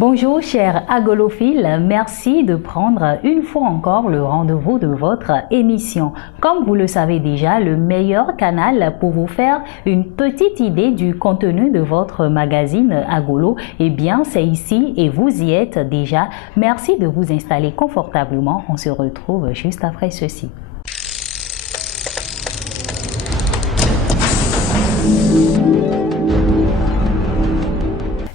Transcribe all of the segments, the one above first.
Bonjour chers agolophiles, merci de prendre une fois encore le rendez-vous de votre émission. Comme vous le savez déjà, le meilleur canal pour vous faire une petite idée du contenu de votre magazine Agolo, eh bien c'est ici et vous y êtes déjà. Merci de vous installer confortablement, on se retrouve juste après ceci.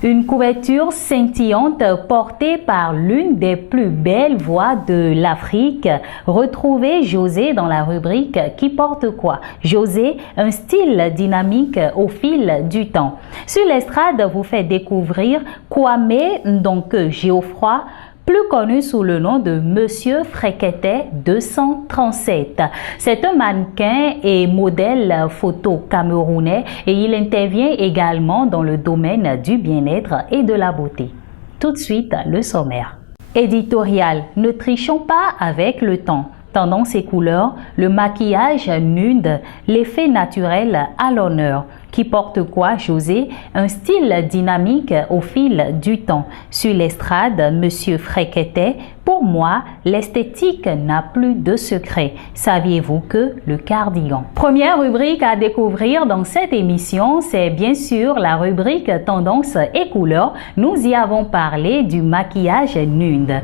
Une couverture scintillante portée par l'une des plus belles voix de l'Afrique. Retrouvez José dans la rubrique Qui porte quoi? José, un style dynamique au fil du temps. Sur l'estrade, vous fait découvrir Kwame, donc Geoffroy, plus connu sous le nom de Monsieur Fréquetet 237. C'est un mannequin et modèle photo camerounais et il intervient également dans le domaine du bien-être et de la beauté. Tout de suite, le sommaire. Éditorial. Ne trichons pas avec le temps. Tendance et couleurs, le maquillage nude, l'effet naturel à l'honneur. Qui porte quoi, José? Un style dynamique au fil du temps. Sur l'estrade, Monsieur Fréquetet, pour moi, l'esthétique n'a plus de secret. Saviez-vous que le cardigan? Première rubrique à découvrir dans cette émission, c'est bien sûr la rubrique Tendance et couleurs. Nous y avons parlé du maquillage nude.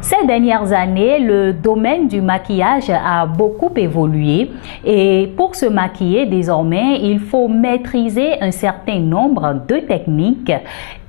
Ces dernières années, le domaine du maquillage a beaucoup évolué et pour se maquiller désormais, il faut maîtriser un certain nombre de techniques.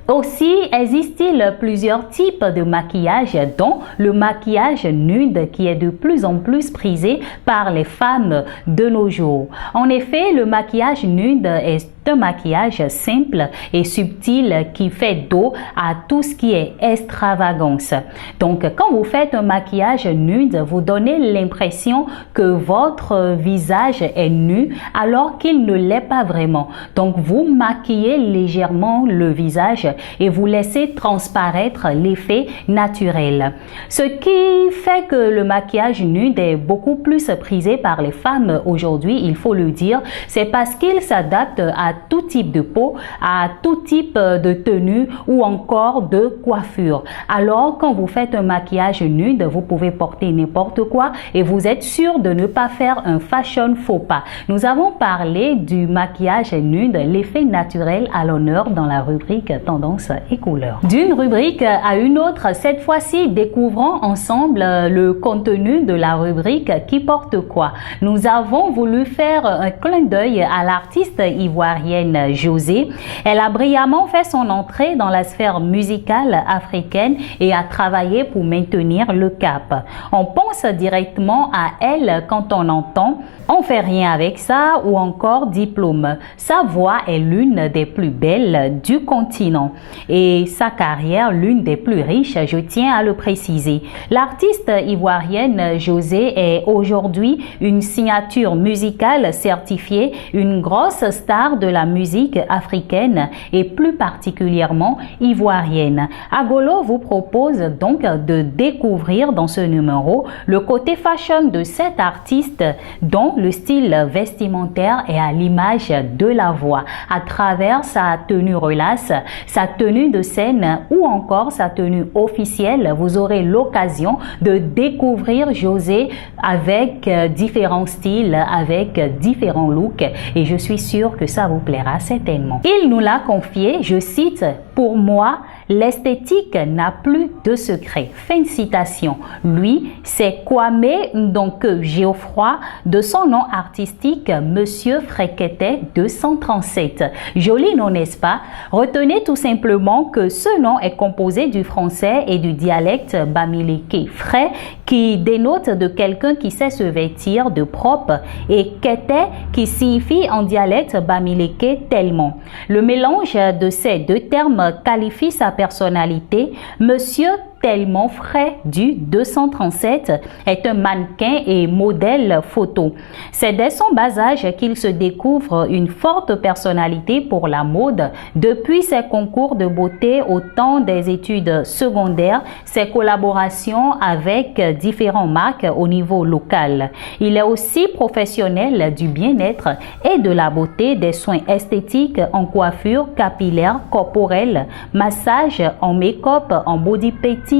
Aussi, existe-t-il plusieurs types de maquillage, dont le maquillage nude qui est de plus en plus prisé par les femmes de nos jours. En effet, le maquillage nude est un maquillage simple et subtil qui fait dos à tout ce qui est extravagance. Donc, quand vous faites un maquillage nude, vous donnez l'impression que votre visage est nu alors qu'il ne l'est pas vraiment. Donc, vous maquillez légèrement le visage et vous laissez transparaître l'effet naturel. Ce qui fait que le maquillage nude est beaucoup plus prisé par les femmes aujourd'hui, il faut le dire, c'est parce qu'il s'adapte à tout type de peau, à tout type de tenue ou encore de coiffure. Alors, quand vous faites un maquillage nude, vous pouvez porter n'importe quoi et vous êtes sûr de ne pas faire un fashion faux pas. Nous avons parlé du maquillage nude, l'effet naturel à l'honneur dans la rubrique Tendance et couleurs. D'une rubrique à une autre, cette fois-ci, découvrons ensemble le contenu de la rubrique Qui porte quoi. Nous avons voulu faire un clin d'œil à l'artiste ivoirienne José. Elle a brillamment fait son entrée dans la sphère musicale africaine et a travaillé pour maintenir le cap. On pense directement à elle quand on entend « on fait rien avec ça » ou encore « diplôme ». Sa voix est l'une des plus belles du continent et sa carrière l'une des plus riches, je tiens à le préciser. L'artiste ivoirienne José est aujourd'hui une signature musicale certifiée, une grosse star de la musique africaine et plus particulièrement ivoirienne. Agolo vous propose donc de découvrir dans ce numéro le côté fashion de cet artiste dont le style vestimentaire est à l'image de la voix à travers sa tenue relaxe, sa tenue de scène ou encore sa tenue officielle. Vous aurez l'occasion de découvrir José avec différents styles, avec différents looks et je suis sûre que ça vous plaira certainement. Il nous l'a confié, je cite, « Pour moi, l'esthétique n'a plus de secret. » Fin de citation. Lui, c'est Kwame, donc Geoffroy, de son nom artistique, Monsieur Fréquetet 237. Joli nom, n'est-ce pas? Retenez tout simplement que ce nom est composé du français et du dialecte bamileke, frais, qui dénote de quelqu'un qui sait se vêtir de propre, et Kete, qui signifie en dialecte bamileke tellement. Le mélange de ces deux termes qualifie sa personnalité. Monsieur tellement frais du 237 est un mannequin et modèle photo. C'est dès son bas âge qu'il se découvre une forte personnalité pour la mode. Depuis ses concours de beauté au temps des études secondaires, ses collaborations avec différentes marques au niveau local. Il est aussi professionnel du bien-être et de la beauté, des soins esthétiques en coiffure capillaire, corporelle, massage, en make-up, en body painting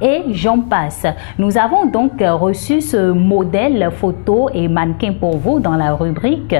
et j'en passe. Nous avons donc reçu ce modèle photo et mannequin pour vous dans la rubrique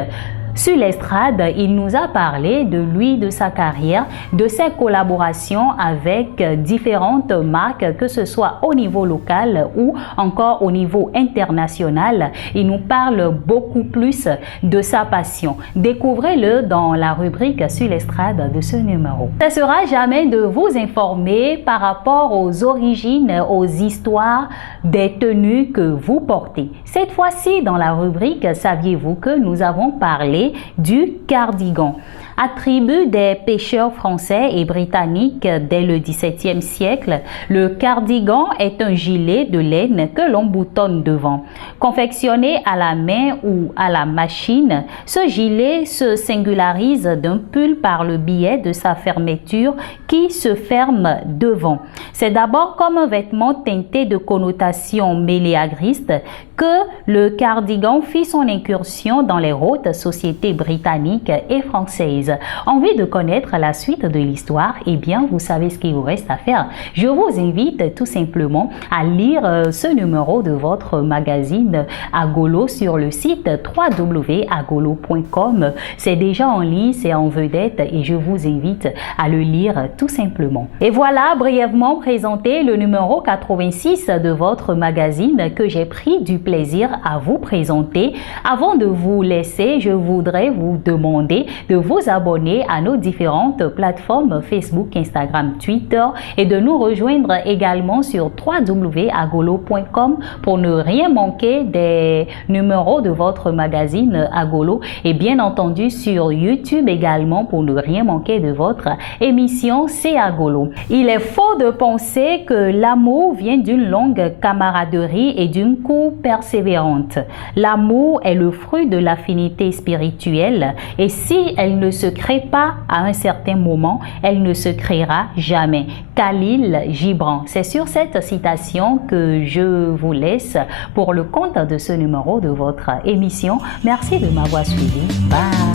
Sur l'estrade. Il nous a parlé de lui, de sa carrière, de ses collaborations avec différentes marques, que ce soit au niveau local ou encore au niveau international. Il nous parle beaucoup plus de sa passion. Découvrez-le dans la rubrique Sur l'estrade de ce numéro. Ça sera jamais de vous informer par rapport aux origines, aux histoires des tenues que vous portez. Cette fois-ci, dans la rubrique Saviez-vous que nous avons parlé du cardigan. Attribut des pêcheurs français et britanniques dès le XVIIe siècle, le cardigan est un gilet de laine que l'on boutonne devant. Confectionné à la main ou à la machine, ce gilet se singularise d'un pull par le biais de sa fermeture qui se ferme devant. C'est d'abord comme un vêtement teinté de connotations méléagristes que le cardigan fit son incursion dans les hautes sociétés britanniques et françaises. Envie de connaître la suite de l'histoire? Eh bien, vous savez ce qu'il vous reste à faire. Je vous invite tout simplement à lire ce numéro de votre magazine Agolo sur le site www.agolo.com. C'est déjà en ligne, c'est en vedette et je vous invite à le lire tout simplement. Et voilà brièvement présenté le numéro 86 de votre magazine que j'ai pris du plaisir à vous présenter. Avant de vous laisser, je voudrais vous demander de vous abonner à nos différentes plateformes Facebook, Instagram, Twitter et de nous rejoindre également sur www.agolo.com pour ne rien manquer des numéros de votre magazine Agolo et bien entendu sur YouTube également pour ne rien manquer de votre émission C'est Agolo. Il est faux de penser que l'amour vient d'une longue camaraderie et d'une cour persévérante. L'amour est le fruit de l'affinité spirituelle et si elle ne se crée pas à un certain moment, elle ne se créera jamais. Khalil Gibran. C'est sur cette citation que je vous laisse pour le compte de ce numéro de votre émission. Merci de m'avoir suivi. Bye.